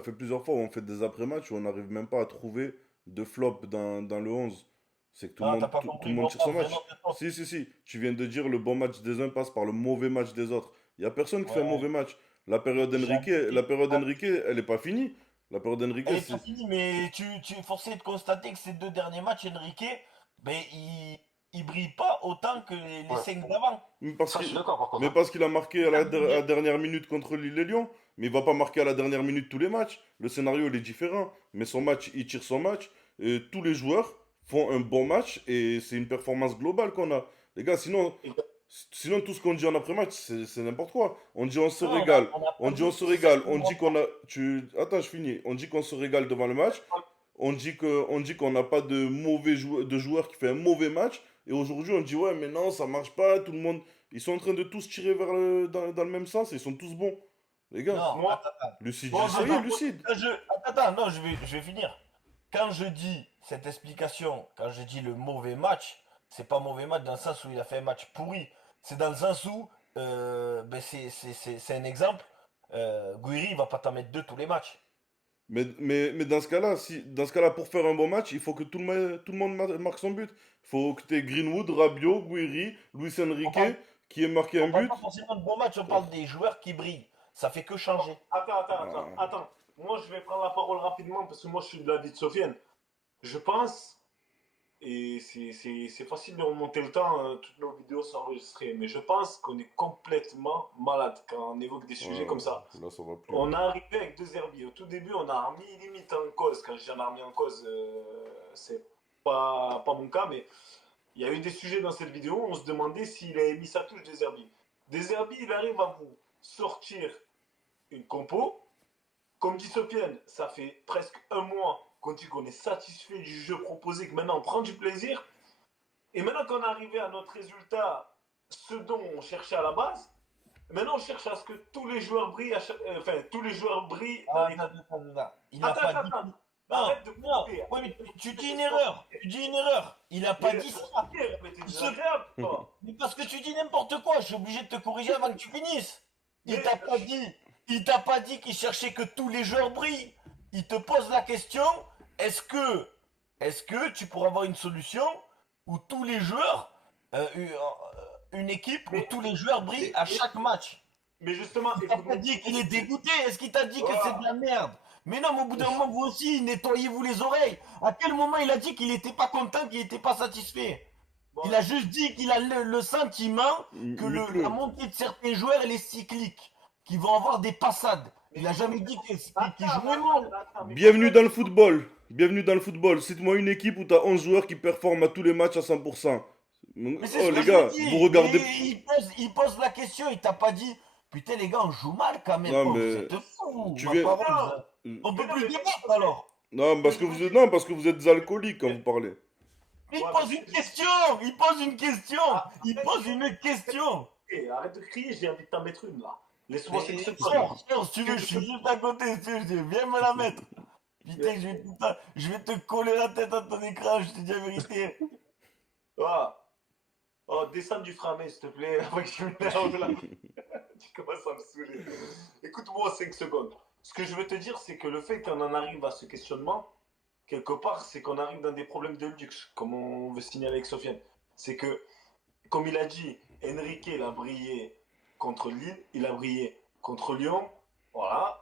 fait plusieurs fois où on fait des après-matchs où on n'arrive même pas à trouver de flop dans le 11. C'est que Ah, t'as pas tout le compris monde mon tire son vraiment match. de top. Si, si, si. Tu viens de dire le bon match des uns passe par le mauvais match des autres. Il n'y a personne qui fait un mauvais Ouais, match. jamais La été. période Enrique, elle n'est pas finie. La période Enrique, Elle est pas c'est. finie, mais tu es forcé de constater que ces deux derniers matchs, Enrique, ben, il brille pas autant que les Ouais. cinq d'avant. Parce Ça, je qu'il, suis d'accord par contre, mais hein. parce qu'il a marqué C'est ça que je veux à la dire. dernière minute contre Lille et Lyon. Mais il va pas marquer à la dernière minute tous les matchs. Le scénario, il est différent. Mais son match, il tire son match. Et tous les joueurs font un bon match. Et c'est une performance globale qu'on a. Les gars, Et- sinon tout ce qu'on dit en après-match, c'est n'importe quoi. On dit on se Non, régale. on n'a On pas dit on dit, se c'est ça régale. que je On veux dit qu'on entendre. a. Attends, je finis. On dit qu'on se régale devant le match. On dit qu'on n'a pas de de joueur qui fait un mauvais match. Et aujourd'hui, on dit ouais, mais non, ça marche pas. Tout le monde, ils sont en train de tous tirer dans le même sens et ils sont tous bons. Les gars, Non, Moi, attends, attends. Lucide, moi, je vais soyez t'apporter. lucide. Quand je, attends, non, je vais finir. Quand je dis cette explication, quand je dis le mauvais match, c'est pas mauvais match dans le sens où il a fait un match pourri. C'est dans le sens où, ben c'est un exemple. Guiri, il va pas t'en mettre deux tous les matchs. Mais dans ce cas-là, dans ce cas-là, pour faire un bon match, il faut que tout le monde marque son but. Il faut que tu aies Greenwood, Rabiot, Guiri, Luis On Enrique parle, qui ait marqué un on parle but. pas forcément de bon match, on parle des joueurs qui brillent. Ça fait que changer. Ah. Attends. Moi, je vais prendre la parole rapidement parce que moi, je suis de l'avis de Sofiane. Je pense, et c'est facile de remonter le temps, hein, toutes nos vidéos sont enregistrées, mais je pense qu'on est complètement malade quand on évoque des sujets comme Ouais, ça. là, ça va plus. On a arrivé avec deux herbiers. Au tout début, on a remis limite en cause. Quand je dis on a remis en cause, c'est pas mon cas, mais il y a eu des sujets dans cette vidéo. On se demandait s'il avait mis sa touche des herbiers. Des herbiers, il arrive à vous sortir une compo. Comme dit Sofiane, ça fait presque un mois qu'on dit qu'on est satisfait du jeu proposé, que maintenant on prend du plaisir. Et maintenant qu'on est arrivé à notre résultat, ce dont on cherchait à la base. Maintenant, on cherche à ce que tous les joueurs brillent, enfin, tous les joueurs brillent dans Ah, les. il a Attends, pas attends, dit. attends. Non, Arrête de me non. couper. Ouais, mais tu dis une Laisse-moi erreur. finir. Tu dis une erreur. Il a pas Mais dit laisse-moi ça. finir, mais t'es Ce- désagréable, toi. Mais parce que tu dis n'importe quoi, je suis obligé de te corriger avant que tu finisses. Il Mais t'a pas dit, il t'a pas dit qu'il cherchait que tous les joueurs brillent. Il te pose la question, est-ce que, est-ce que tu pourras avoir une solution où tous les joueurs, une équipe où mais, tous les joueurs brillent à mais, chaque match? mais justement, Il t'a pas écoute-moi. dit qu'il est dégoûté, est-ce qu'il t'a dit que c'est de Voilà. la merde? Mais non, mais au bout d'un moment, vous aussi, nettoyez-vous les oreilles. À quel moment il a dit qu'il n'était pas content, qu'il n'était pas satisfait? Bon, Il a juste dit qu'il a le sentiment que la Mute-le. montée de certains joueurs, elle est cyclique, qu'ils vont avoir des passades. mais Il a jamais dit qu'ils attends, jouaient attends, mal. attends, mais Bienvenue dans le football. Bienvenue dans le football. Cite-moi une équipe où tu as 11 joueurs qui performent à tous les matchs à 100%. Mais c'est Oh ce les que je me gars, vous dis. Mais regardez. il pose la question, il t'a pas dit, putain les gars, on joue mal quand même. Non Oh, vous mais êtes fous, tu ma viens. parole. non, On mais peut non, plus mais débattre alors. Non mais parce je que veux vous êtes. dire. Non parce que vous êtes alcooliques quand vous parlez. Mais il Ouais, pose une question. Il pose une question. Il arrête, pose une question. arrête de crier, j'ai envie de t'en mettre une là. Laisse-moi Mais 5 secondes. sors, si tu veux, je suis juste à côté, si tu veux, viens me la mettre. Putain, Mais, je vais te coller la tête à ton écran, je te dis la vérité. ah, oh, descends du framé, s'il te plaît, avant que je m'énerve là. Tu commences à me saouler. Écoute-moi 5 secondes. Ce que je veux te dire, c'est que le fait qu'on en arrive à ce questionnement, quelque part, c'est qu'on arrive dans des problèmes de luxe, comme on veut signaler avec Sofiane. C'est que, comme il a dit, Enrique, il a brillé contre Lille, il a brillé contre Lyon, voilà.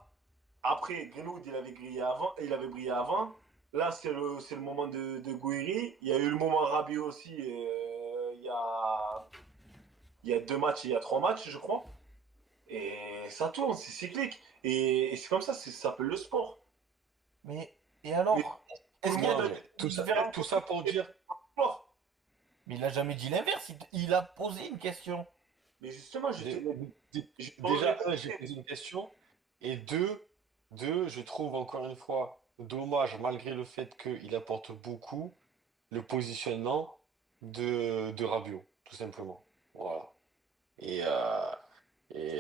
Après, Greenwood, il avait brillé avant. Là, c'est le moment de Gouiri. Il y a eu le moment Rabiot aussi, il y a 2 matchs, il y a 3 matchs, je crois. Et ça tourne, c'est cyclique. Et c'est comme ça, ça s'appelle le sport. Mais, et Mais alors, tout est-ce le qu'il y a monde Non, a mais tout ça, différents tout ça pour dire. sports. Mais il a jamais dit l'inverse, il a posé une question. Mais justement, Dé- je Déjà, un, j'ai posé une question. Et deux, je trouve encore une fois dommage, malgré le fait qu'il apporte beaucoup, le positionnement de Rabiot, tout simplement. Voilà. Et, euh, et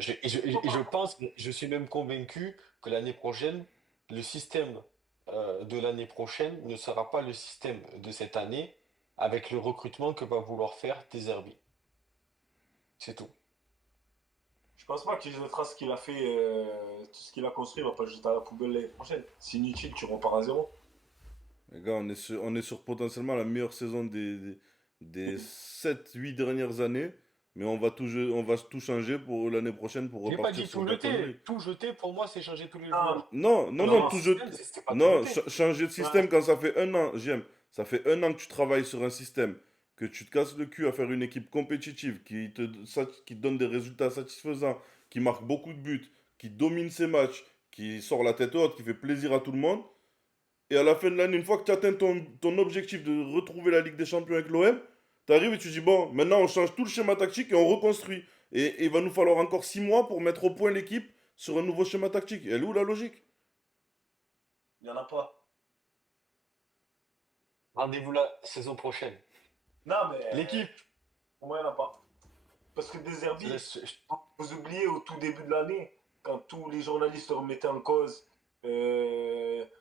je pense, je suis même convaincu que l'année prochaine, le système de l'année prochaine ne sera pas le système de cette année avec le recrutement que va vouloir faire Deserbi. C'est tout. Je pense pas qu'il jettera ce qu'il a fait, tout ce qu'il a construit, il va pas le jeter à la poubelle l'année prochaine. C'est inutile, tu repars à zéro. Les gars, on est sur potentiellement la meilleure saison des 7-8 dernières années. Mais on va tout changer pour l'année prochaine pour J'ai pas repartir dit sur tout de la jeter. connerie. Tout jeter, pour moi, c'est changer tous les Non, joueurs. Non, non, Changer non, non, le tout jeu. système, c'était pas tout Non, jeter. changer de ouais, système quand ça fait un an, j'aime. Ça fait un an que tu travailles sur un système, que tu te casses le cul à faire une équipe compétitive, qui te donne des résultats satisfaisants, qui marque beaucoup de buts, qui domine ses matchs, qui sort la tête haute, qui fait plaisir à tout le monde. Et à la fin de l'année, une fois que tu atteins ton objectif de retrouver la Ligue des Champions avec l'OM, tu arrives et tu dis, bon, maintenant on change tout le schéma tactique et on reconstruit. Et il va nous falloir encore 6 mois pour mettre au point l'équipe sur un nouveau schéma tactique. Elle est où la logique? il n'y en a pas. Rendez-vous la saison prochaine. Non, mais L'équipe, pour moi, il n'y en a pas. Parce que je te Deserbi, laisse- je- vous oubliez au tout début de l'année, quand tous les journalistes remettaient en cause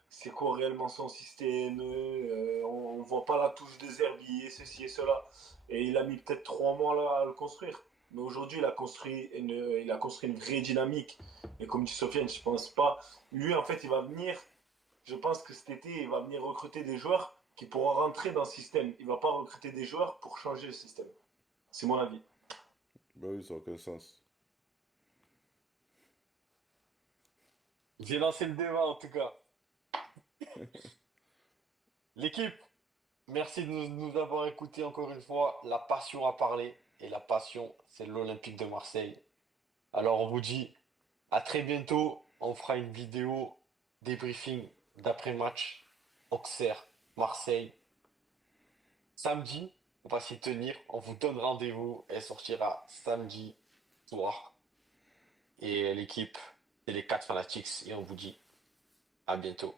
c'est quoi réellement son système, on ne voit pas la touche Deserbi et ceci et cela. Et il a mis peut-être 3 mois là à le construire. Mais aujourd'hui, il a construit une vraie dynamique. Et comme dit Sofiane, je pense pas. Lui, en fait, il va venir. Je pense que cet été, il va venir recruter des joueurs qui pourront rentrer dans le système. Il va pas recruter des joueurs pour changer le système. C'est mon avis. Bah oui, ça n'a aucun sens. J'ai lancé le débat en tout cas. L'équipe, merci de nous avoir écoutés encore une fois. La passion a parlé. Et la passion, c'est l'Olympique de Marseille. Alors on vous dit à très bientôt. On fera une vidéo débriefing d'après-match Auxerre, Marseille. Samedi, on va s'y tenir. On vous donne rendez-vous. Elle sortira samedi soir. Et l'équipe, c'est les 4 Fanatics. Et on vous dit à bientôt.